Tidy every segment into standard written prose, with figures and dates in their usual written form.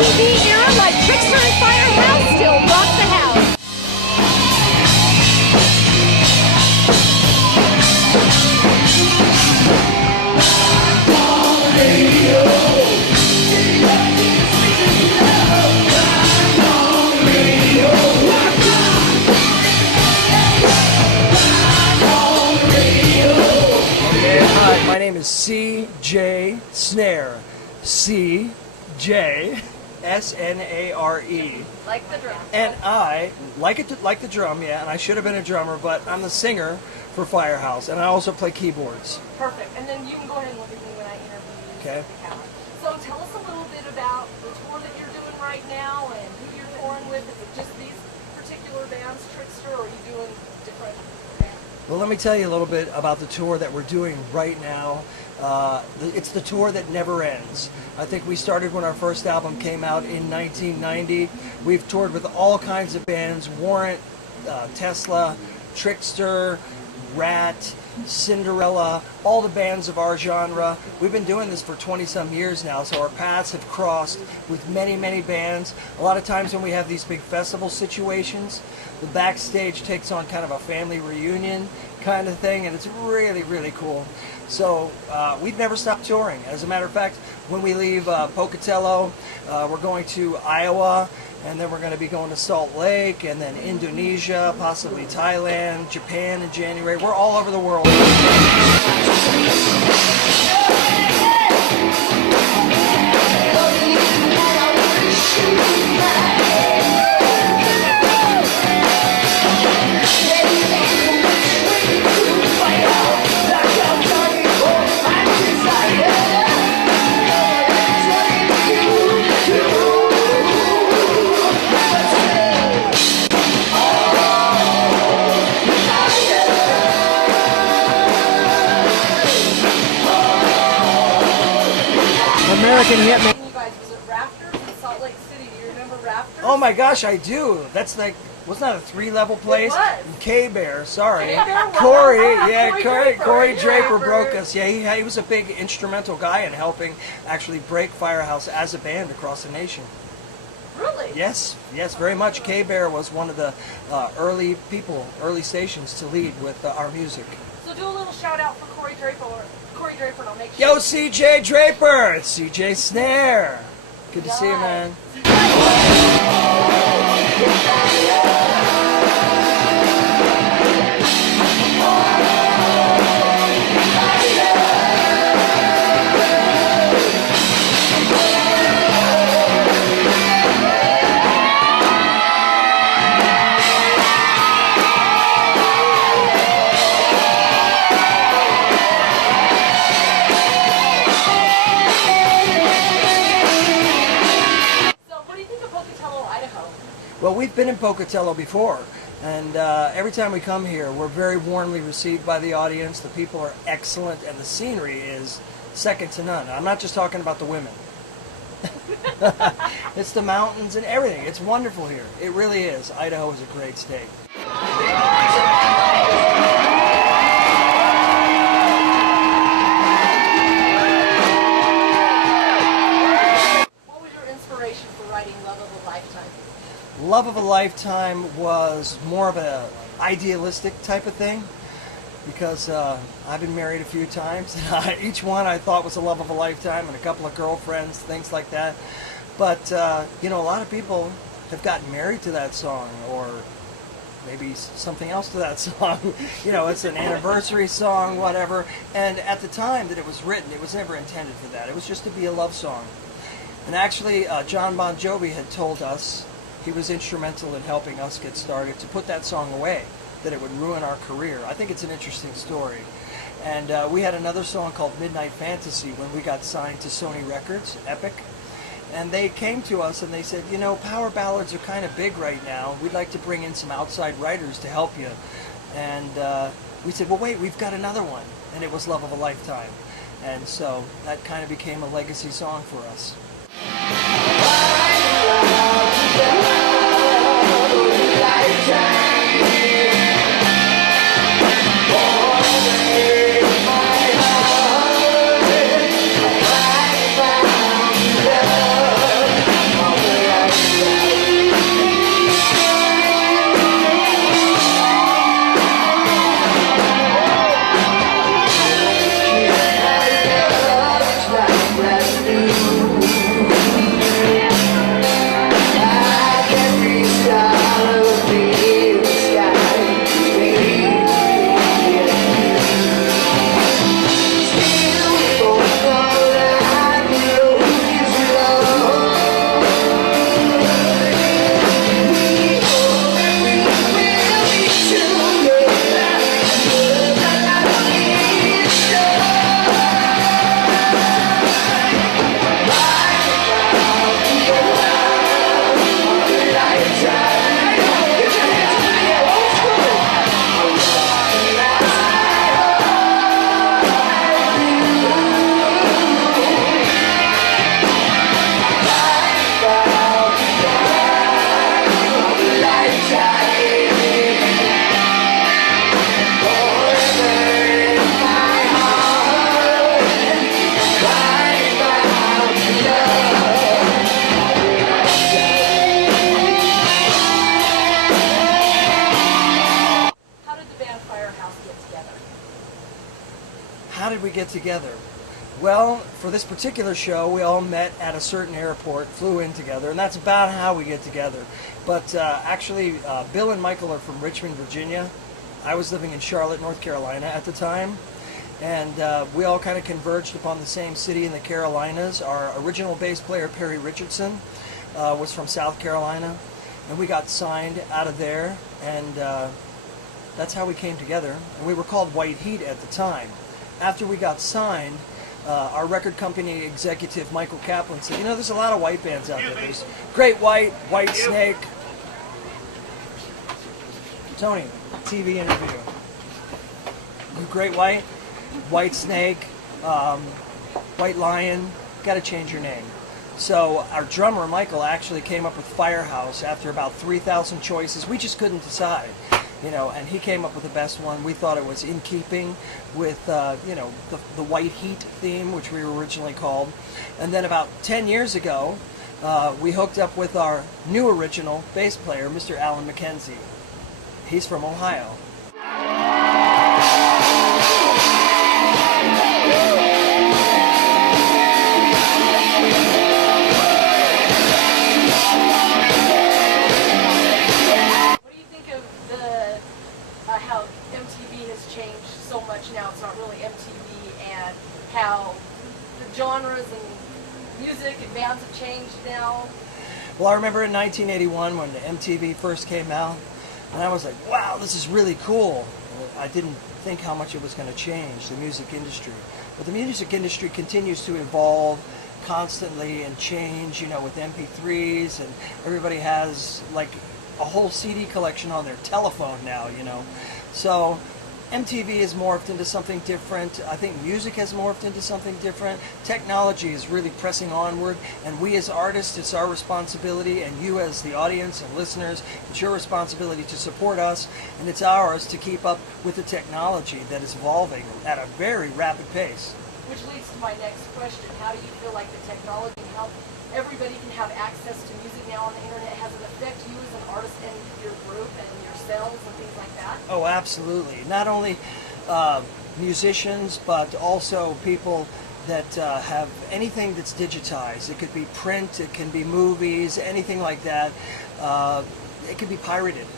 TV era like Trickster and Firehouse still rock the house. Hi, my name is C.J. Snare. C.J. S-N-A-R-E. Like the drum. And I like the drum, yeah, and I should have been a drummer, but I'm the singer for Firehouse, and I also play keyboards. Perfect. And then you can go ahead and look at me when I interview you. Okay. So tell us a little bit about the tour that you're doing right now and who you're touring with. Is it just these particular bands, Trickster, or are you doing different bands? Well, let me tell you a little bit about the tour that we're doing right now. It's the tour that never ends. I think we started when our first album came out in 1990. We've toured with all kinds of bands: Warrant, Tesla, Trickster, Rat, Cinderella, all the bands of our genre. We've been doing this for 20-some years now, so our paths have crossed with many, many bands. A lot of times when we have these big festival situations, the backstage takes on kind of a family reunion kind of thing, and it's really, really cool. So we've never stopped touring. As a matter of fact, when we leave Pocatello, we're going to Iowa, and then we're going to be going to Salt Lake, and then Indonesia, possibly Thailand, Japan in January. We're all over the world. American Hitman. You guys, was it Rafters in Salt Lake City? Do you remember Rafters? Oh my gosh, I do. That's like, wasn't that a 3-level place? It was. KBER, sorry. KBER? Cory, Wow. yeah, Cory Cory Draper. Draper Yeah. broke us. Yeah, he was a big instrumental guy in helping actually break Firehouse as a band across the nation. Really? Yes, very much. KBER was one of the early stations to lead with our music. So do a little shout out for Cory Draper. Cory Draper, and I'll make sure. Yo, CJ Draper! It's CJ Snare. Good to see you, man. Well, we've been in Pocatello before, and every time we come here, we're very warmly received by the audience. The people are excellent, and the scenery is second to none. I'm not just talking about the women. It's the mountains and everything. It's wonderful here. It really is. Idaho is a great state. What was your inspiration for writing Love of a Lifetime? Love of a Lifetime was more of an idealistic type of thing, because I've been married a few times, and each one I thought was a love of a lifetime, and a couple of girlfriends, things like that. But you know, a lot of people have gotten married to that song, or maybe something else to that song. You know, it's an anniversary song, whatever. And at the time that it was written, it was never intended for that. It was just to be a love song. And actually, John Bon Jovi had told us, he was instrumental in helping us get started, to put that song away, that it would ruin our career. I think it's an interesting story. And we had another song called Midnight Fantasy when we got signed to Sony Records, Epic. And they came to us and they said, you know, power ballads are kind of big right now. We'd like to bring in some outside writers to help you. And we said, well, wait, we've got another one. And it was Love of a Lifetime. And so that kind of became a legacy song for us. did we get together? Well, for this particular show, we all met at a certain airport, flew in together, and that's about how we get together. But actually, Bill and Michael are from Richmond, Virginia. I was living in Charlotte, North Carolina at the time, and we all kind of converged upon the same city in the Carolinas. Our original bass player, Perry Richardson, was from South Carolina, and we got signed out of there, and that's how we came together. And we were called White Heat at the time. After we got signed, our record company executive, Michael Kaplan, said, you know, there's a lot of white bands out there. There's Great White, White Snake. Tony, TV interview. Great White, White Snake, White Lion, got to change your name. So our drummer, Michael, actually came up with Firehouse after about 3,000 choices. We just couldn't decide, you know, and he came up with the best one. We thought it was in keeping with, you know, the White Heat theme, which we were originally called. And then about 10 years ago, we hooked up with our new original bass player, Mr. Alan McKenzie. He's from Ohio. How MTV has changed so much now. It's not really MTV, and how the genres and music and bands have changed now. Well, I remember in 1981 when the MTV first came out, and I was like, wow, this is really cool. I didn't think how much it was going to change the music industry. But the music industry continues to evolve constantly and change, you know, with MP3s, and everybody has like a whole CD collection on their telephone now, you know. So MTV has morphed into something different. I think music has morphed into something different. Technology is really pressing onward, and we as artists, it's our responsibility, and you as the audience and listeners, it's your responsibility to support us, and it's ours to keep up with the technology that is evolving at a very rapid pace. Which leads to my next question. How do you feel like the technology and how everybody can have access to music now on the internet has an effect you as an artist and your group and yourselves and things like that? Oh, absolutely. Not only musicians, but also people that have anything that's digitized. It could be print, it can be movies, anything like that. It could be pirated.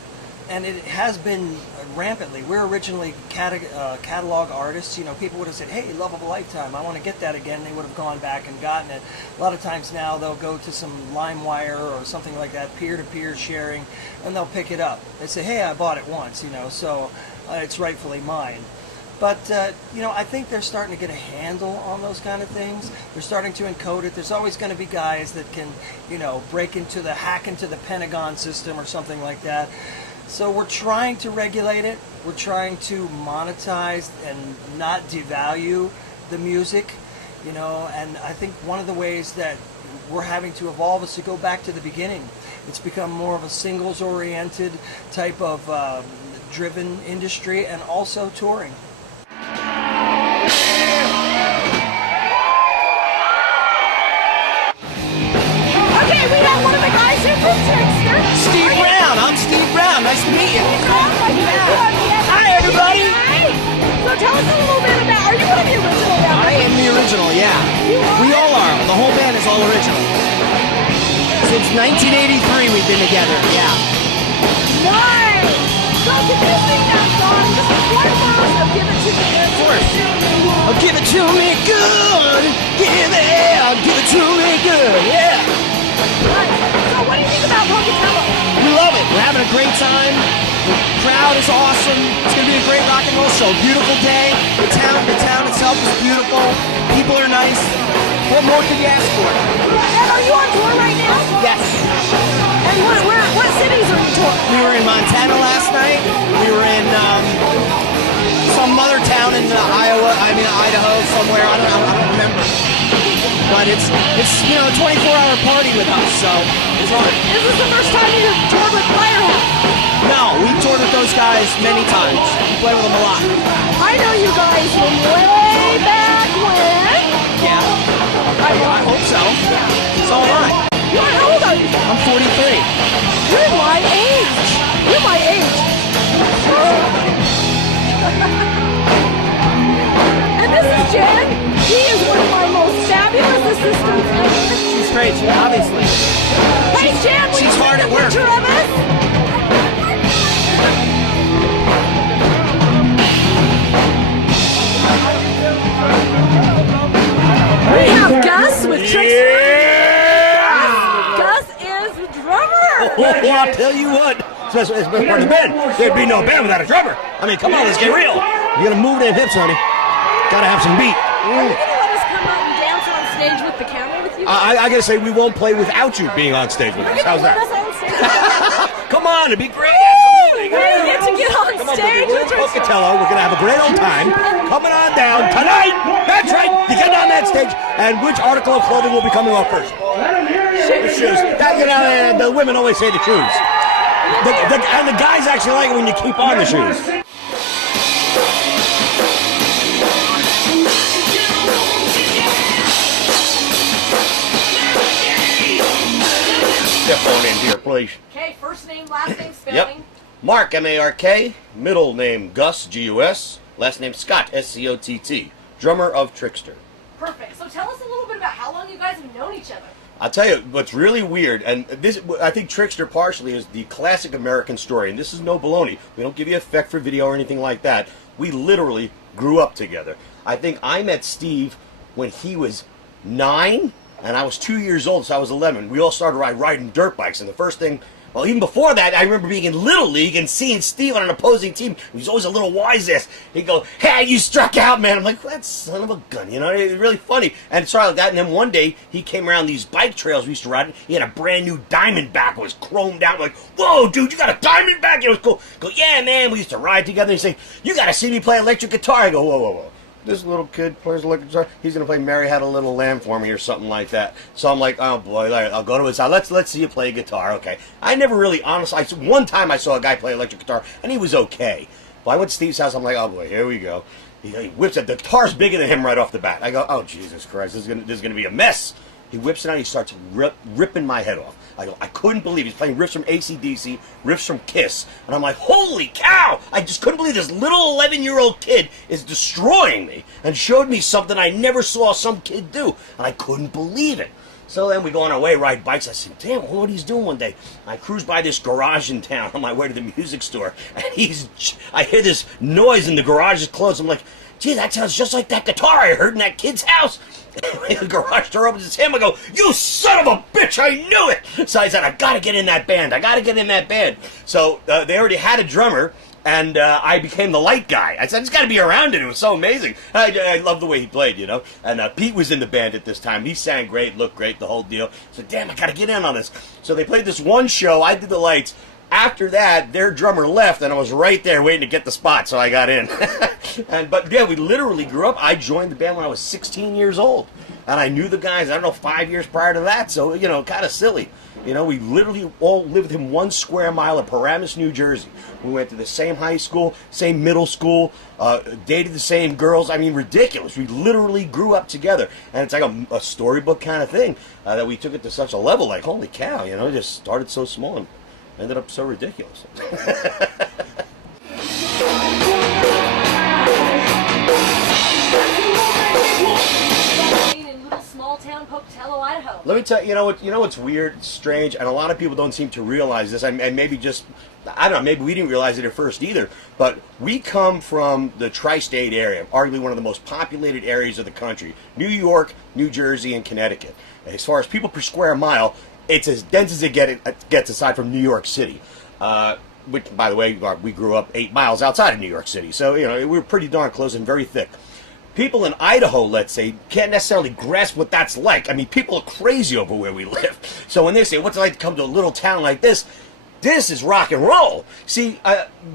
And it has been rampantly. We're originally catalog artists. You know, people would have said, hey, Love of a Lifetime, I want to get that again. They would have gone back and gotten it. A lot of times now they'll go to some LimeWire or something like that, peer-to-peer sharing, and they'll pick it up. They say, hey, I bought it once, you know, so it's rightfully mine. But, you know, I think they're starting to get a handle on those kind of things. They're starting to encode it. There's always going to be guys that can, you know, hack into the Pentagon system or something like that. So we're trying to regulate it. We're trying to monetize and not devalue the music, you know, and I think one of the ways that we're having to evolve is to go back to the beginning. It's become more of a singles-oriented type of driven industry, and also touring. Okay, we have one of the guys here from Trickster. Steve Brown. I'm Steve Brown. Nice to meet you. Hi, everybody. Hi. So tell us a little bit about, are you one of the original members? I am the original, yeah. You are? We all are. The whole band is all original. Since 1983 we've been together, yeah. Nice. So can you sing that song? Just one verse of Give It To Me. Of course. Oh, give it to me good. Give it to me good, yeah. Nice. So what do you think about Pocatello? We love it. We're having a great time. The crowd is awesome. It's going to be a great rock and roll show. Beautiful day. The town itself is beautiful. People are nice. What more could you ask for? And are you on tour right now? Yes. And what cities are you touring? We were in Montana last night. We were in some other town in Idaho somewhere. I don't remember. But it's you know, a 24-hour party with us, so it's fun. Is this the first time you've toured with Firehouse? No, we've toured with those guys many times. We play with them a lot. I know you guys from way back when. Yeah. I hope so. So am I. How old are you? I'm 43. You're my age. You're my age. And this is Jim. It's the best part of the band. There'd be no band without a drummer. I mean, come on, let's get real. You gotta move them hips, honey. Gotta have some beat. Are you gonna let us come out and dance on stage with the camera with you? I gotta say, we won't play without you being on stage with us. How's Let that? us on stage. Come on, it'd be great. We get to get on Come on, stage we're with in our Pocatello. We're gonna have a great old time. Coming on down tonight. That's right. You get on that stage, and which article of clothing will be coming off first? The shoes. The women always say the shoes. And the guys actually like it when you keep on the shoes. Step on in here, please. Okay, first name, last name, spelling. Yep. Mark, M-A-R-K. Middle name, Gus, G-U-S. Last name, Scott, S-C-O-T-T. Drummer of Trickster. Perfect. So tell us a little bit about how long you guys have known each other. I'll tell you what's really weird, and this, I think Trickster partially is the classic American story, and this is no baloney. We don't give you effect for video or anything like that. We literally grew up together. I think I met Steve when he was 9, and I was 2 years old, so I was 11. We all started riding dirt bikes, and the first thing, well, even before that, I remember being in Little League and seeing Steve on an opposing team. He was always a little wise-ass. He'd go, "Hey, you struck out, man." I'm like, "That son of a gun," you know, it was really funny. And sorry like that, and then one day, he came around these bike trails we used to ride. He had a brand new Diamondback. It was chromed out. I'm like, "Whoa, dude, you got a Diamondback?" It was cool. I go, "Yeah, man, we used to ride together." He'd say, "You got to see me play electric guitar." I go, "Whoa, whoa, whoa. This little kid plays electric guitar. He's gonna play Mary Had a Little Lamb for me or something like that." So I'm like, "Oh boy, I'll go to his house. Let's see you play guitar." Okay. I never really, honestly, one time I saw a guy play electric guitar and he was okay. But I went to Steve's house. I'm like, "Oh boy, here we go." He whips it. The guitar's bigger than him right off the bat. I go, "Oh Jesus Christ, this is gonna be a mess." He whips it out. He starts ripping my head off. I go, I couldn't believe he's playing riffs from AC/DC, riffs from Kiss, and I'm like, "Holy cow!" I just couldn't believe this little 11-year-old kid is destroying me, and showed me something I never saw some kid do, and I couldn't believe it. So then we go on our way, ride bikes. I said, "Damn, what he's doing one day." I cruise by this garage in town on my way to the music store, and I hear this noise, and the garage is closed. I'm like, "Gee, that sounds just like that guitar I heard in that kid's house." The garage door opens, it's him. I go, "You son of a bitch, I knew it!" So I said, "I gotta get in that band. I gotta get in that band." So they already had a drummer, and I became the light guy. I said, "I just gotta be around it." It was so amazing. I love the way he played, you know. And Pete was in the band at this time. He sang great, looked great, the whole deal. So damn, I gotta get in on this. So they played this one show. I did the lights. After that, their drummer left, and I was right there waiting to get the spot, so I got in. But yeah, we literally grew up. I joined the band when I was 16 years old, and I knew the guys, I don't know, 5 years prior to that, so, you know, kind of silly. You know, we literally all lived within 1 square mile of Paramus, New Jersey. We went to the same high school, same middle school, dated the same girls. I mean, ridiculous. We literally grew up together, and it's like a storybook kind of thing that we took it to such a level, like, holy cow, you know, it just started so small and ended up so ridiculous. In little small town Pocatello, Idaho. Let me tell you, you know what's weird, strange, and a lot of people don't seem to realize this, and maybe just, I don't know, maybe we didn't realize it at first either, but we come from the tri-state area, arguably one of the most populated areas of the country. New York, New Jersey, and Connecticut. As far as people per square mile, it's as dense as it gets aside from New York City. Which, by the way, we grew up 8 miles outside of New York City. So, you know, we were pretty darn close and very thick. People in Idaho, let's say, can't necessarily grasp what that's like. I mean, people are crazy over where we live. So when they say, "What's it like to come to a little town like this?" This is rock and roll. See,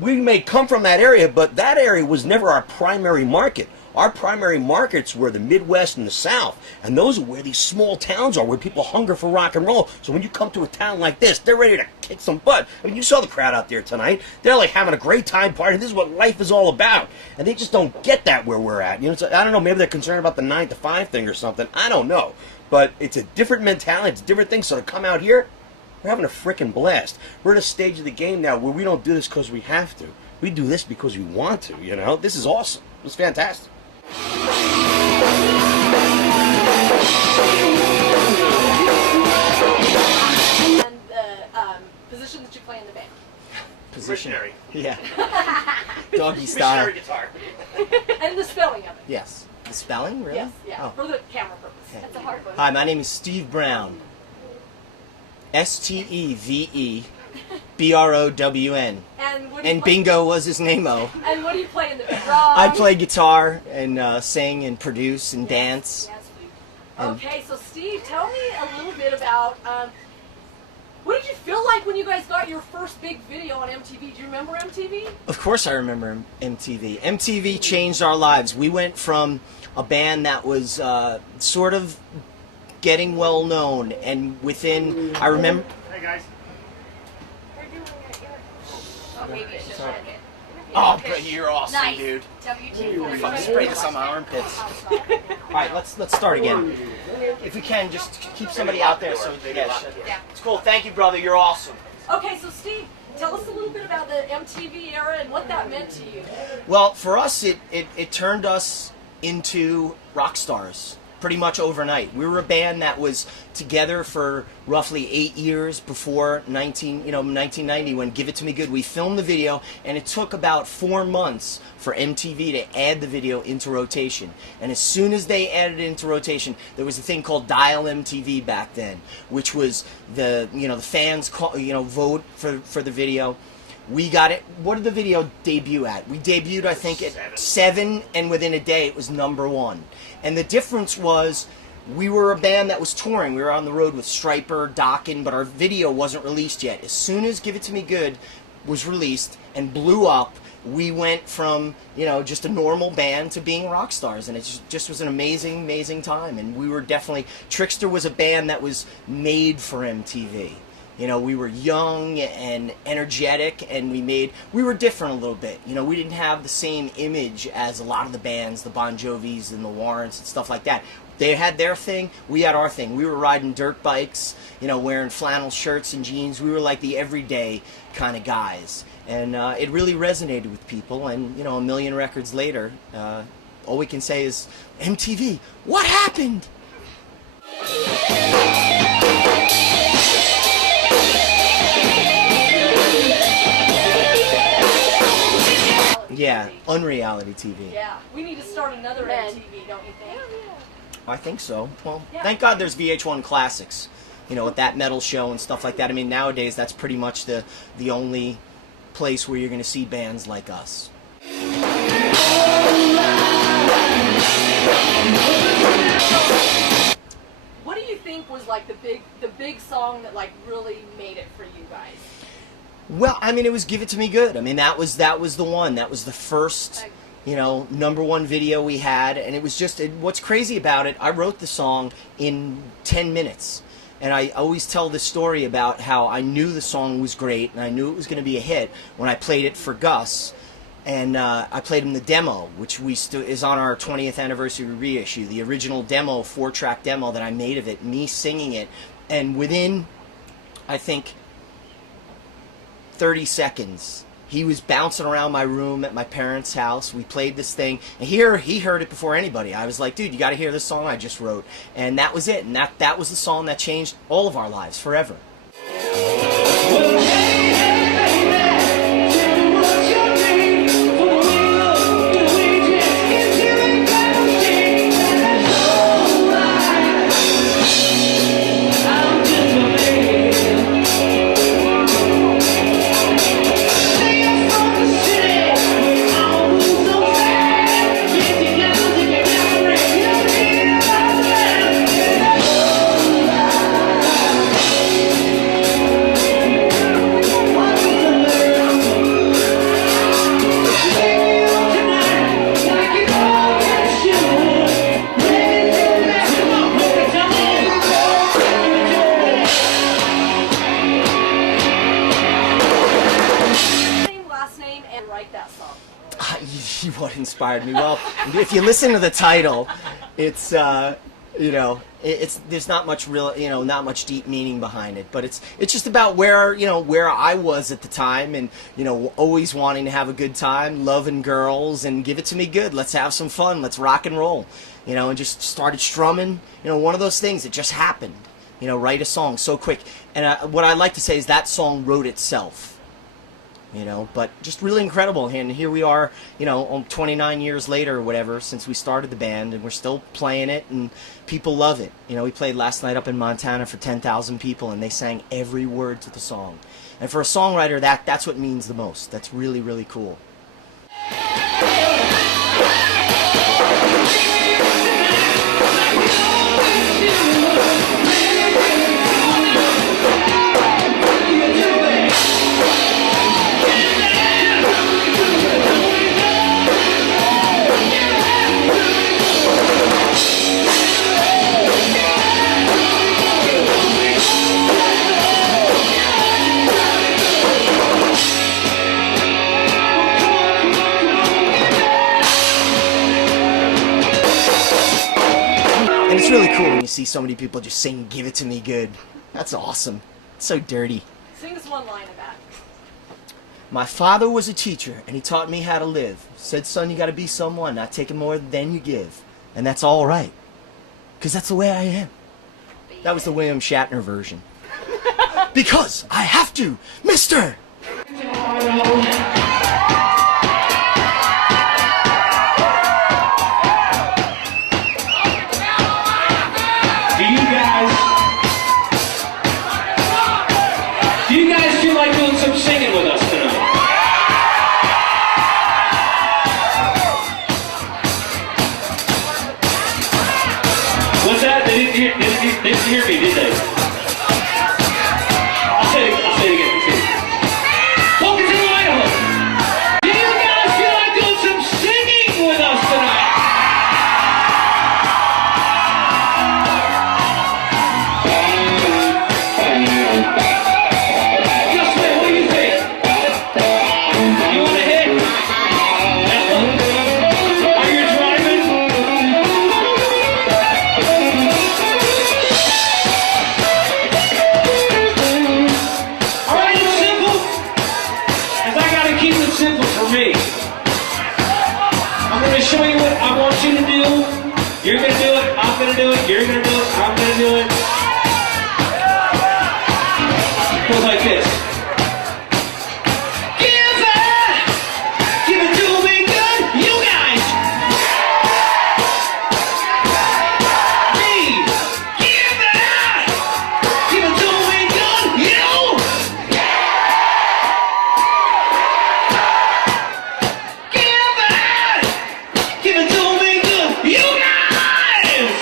we may come from that area, but that area was never our primary market. Our primary markets were the Midwest and the South, and those are where these small towns are, where people hunger for rock and roll. So when you come to a town like this, they're ready to kick some butt. I mean, you saw the crowd out there tonight. They're like having a great time partying. This is what life is all about, and they just don't get that where we're at. You know, I don't know. Maybe they're concerned about the 9 to 5 thing or something. I don't know, but it's a different mentality. It's a different thing. So to come out here, we're having a freaking blast. We're at a stage of the game now where we don't do this because we have to. We do this because we want to. You know, this is awesome. It's fantastic. And the position that you play in the band. Position. Yeah. Doggy style. Missionary guitar. And the spelling of it. Yes. The spelling, really? Yes, yeah, Oh. for the camera purpose. Okay. That's a hard one. Hi, my name is Steve Brown. Steve BROWN. And what do you And play? Bingo was his name-o. And what do you play in the drum? I play guitar and sing and produce and dance. Yes, we. Okay, so Steve, tell me a little bit about what did you feel like when you guys got your first big video on MTV? Do you remember MTV? Of course I remember MTV. MTV changed our lives. We went from a band that was sort of getting well known, and within, I remember... Hey guys. Oh, maybe you should check it. Oh, but you're awesome, Nice. dude. WT. Fucking spray this on my armpits. Alright, let's start again. If we can, just keep somebody out there so yeah. It's cool. Thank you, brother. You're awesome. Okay, so Steve, tell us a little bit about the MTV era and what that meant to you. Well, for us, it turned us into rock stars pretty much overnight. We were a band that was together for roughly 8 years before 1990 when Give It To Me Good. We filmed the video, and it took about 4 months for MTV to add the video into rotation. And as soon as they added it into rotation, there was a thing called Dial MTV back then, which was the fans vote for the video. We got it. What did the video debut at? We debuted, I think, at 7, and within a day it was #1. And the difference was we were a band that was touring. We were on the road with Striper, Dokken, but our video wasn't released yet. As soon as Give It To Me Good was released and blew up, we went from, just a normal band to being rock stars. And it just was an amazing, amazing time. And we were definitely... Trickster was a band that was made for MTV. We were young and energetic, and we were different a little bit. We didn't have the same image as a lot of the bands, the Bon Jovis and the Warrants and stuff like that. They had their thing, we had our thing. We were riding dirt bikes, wearing flannel shirts and jeans. We were like the everyday kind of guys. And it really resonated with people, and, a million records later, all we can say is, MTV, what happened? Yeah, unreality TV. Yeah, we need to start another MTV, don't you think? I think so. Well, Yeah. thank God there's VH1 Classics, with that metal show and stuff like that. I mean, nowadays that's pretty much the only place where you're going to see bands like us. What do you think was like the big song that like really made it for you guys? Well, I mean, it was Give It To Me Good. I mean, that was the one. That was the first, #1 video we had. And it was just, what's crazy about it, I wrote the song in 10 minutes. And I always tell this story about how I knew the song was great and I knew it was going to be a hit when I played it for Gus. And I played him the demo, which is on our 20th anniversary reissue. The original demo, 4-track demo that I made of it, me singing it. And within, I think, 30 seconds, he was bouncing around my room at my parents' house. We played this thing, and he heard it before anybody. I was like, dude, you got to hear this song I just wrote. And that was it. And that was the song that changed all of our lives forever. What inspired me? Well, if you listen to the title, it's there's not much real, not much deep meaning behind it, but it's just about where I was at the time, and always wanting to have a good time, loving girls, and give it to me good. Let's have some fun. Let's rock and roll, and just started strumming. One of those things that just happened. Write a song so quick, and what I like to say is that song wrote itself. But just really incredible. And here we are, 29 years later or whatever, since we started the band, and we're still playing it, and people love it. We played last night up in Montana for 10,000 people, and they sang every word to the song. And for a songwriter, that's what means the most. That's really, really cool. And it's really cool when you see so many people just sing "Give It To Me Good." That's awesome. It's so dirty. Sing us one line of that. My father was a teacher, and he taught me how to live. Said, son, you gotta be someone, not taking more than you give. And that's all right. Because that's the way I am. That was the William Shatner version. Because I have to, mister! Do you guys feel like doing some singing with us tonight? What's that? They didn't hear me, did they? I'll say it again. Welcome to Idaho. Do you guys feel like doing some singing with us tonight? Show you what I want you to do. You're gonna do it, I'm gonna do it, you're gonna do it, I'm gonna do it. It goes like this. Give it to me good, you guys. Me, give it to me good, you. Give it to me good, you guys!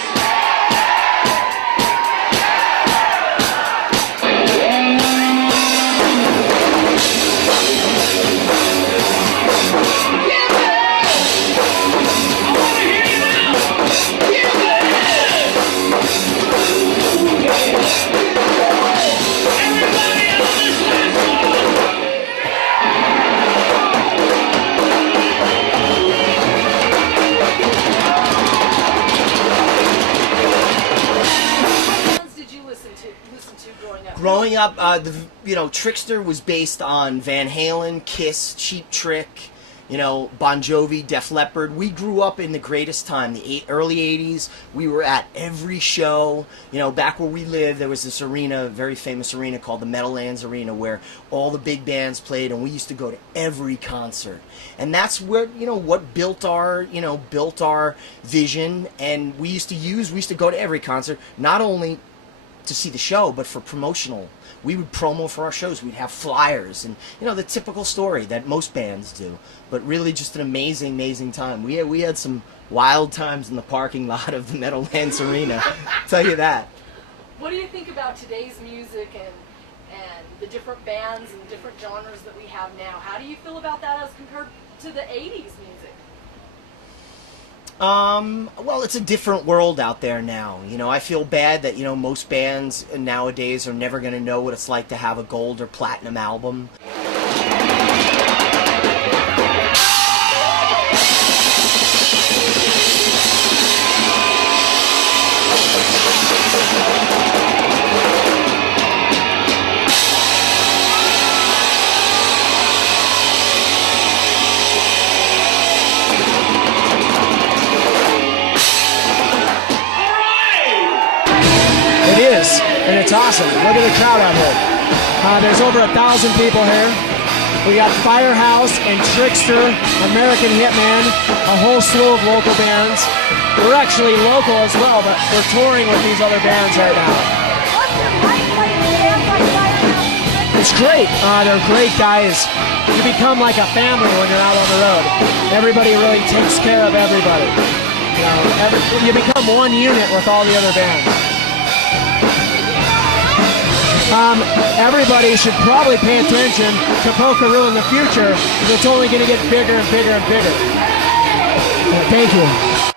Growing up, Trickster was based on Van Halen, Kiss, Cheap Trick, Bon Jovi, Def Leppard. We grew up in the greatest time, the early 80s. We were at every show. Back where we lived, there was this arena, very famous arena called the Meadowlands Arena, where all the big bands played, and we used to go to every concert. And that's where, what built our vision. And we used to go to every concert, not only to see the show, but for promotional. We would promo for our shows. We'd have flyers and the typical story that most bands do. But really, just an amazing, amazing time. We had some wild times in the parking lot of the Meadowlands Arena. I'll tell you that. What do you think about today's music and the different bands and the different genres that we have now? How do you feel about that as compared to the 80s music? Well, it's a different world out there now. I feel bad that, most bands nowadays are never going to know what it's like to have a gold or platinum album. It is, and it's awesome. Look at the crowd out here. There's over 1,000 people here. We got Firehouse and Trickster, American Hitman, a whole slew of local bands. We're actually local as well, but we're touring with these other bands right now. What's it like playing bands like Firehouse? It's great. They're great guys. You become like a family when you're out on the road. Everybody really takes care of everybody. You become one unit with all the other bands. Everybody should probably pay attention to Pokeroo in the future, because it's only going to get bigger and bigger and bigger. Thank you.